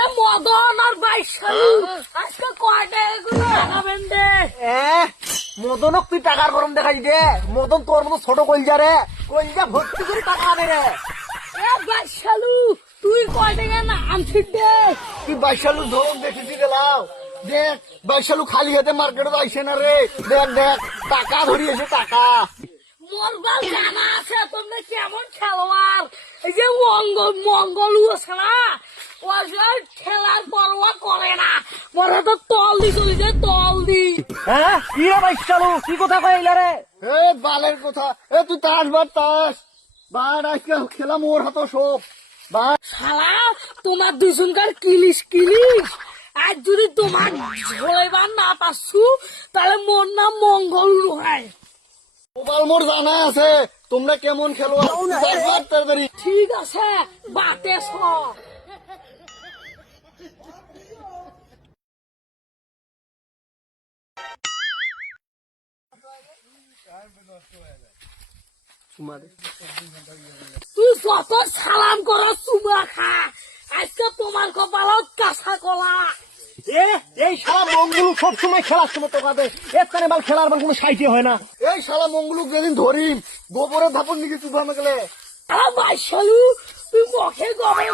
এ মদন আর বাইশালু আজকে কয়টা এগুলো লাগাবেন রে? মদনক তুই টাকার গরম দেখাই দে। মদন তোর মতো ছোট কলজা রে, কলজা ভর্তি করে টাকা আনে রে। এ বাইশালু তুই কয় টাকা না আনছিস দে? তুই বাইশালু ধরুন দেখেছি গেলাও। দেখ বাইশালু খালি হাতে মার্কেটে যাইছে না রে। দেখ দেখ টাকা ধরিয়েছে টাকা। মোর বাল জানা আছে তোমরা কেমন খেলোয়াড়। এই যে মঙ্গল আছে না, ও যে খেলার পরোয়া করে না। মনে তো তল দি চলিছে তল দি। হ্যাঁ কি রে বাইশালু, কি কথা কইলা রে? এ বালের কথা। এ তুই তাস তাস বার আজকে খেলা মোর হাতে সব। শালা তোমার দুজনকার কিলিশ আজ যদি তোমার ঝোলাইবার না পারছু তাহলে মোর নাম মঙ্গল নয়। মোবাইল মোর জানা আছে তোমরা কেমন খেলো। তাড়াতাড়ি ঠিক আছে বাতে সব। তুই যত সালাম কর চুমা খা, আজকে তোমার কপালত কাঁচা কলা। এই শালা মঙ্গলু সবসময় খেলার সময় তোকাবে। এখানে বাল খেলার বাল কোনো সাইটে হয় না। এই শালা মঙ্গলু যেদিন ধরিম গোবরের ধাপন নিকে চুপ গেলে। বাইশালু তুই মুখে গবের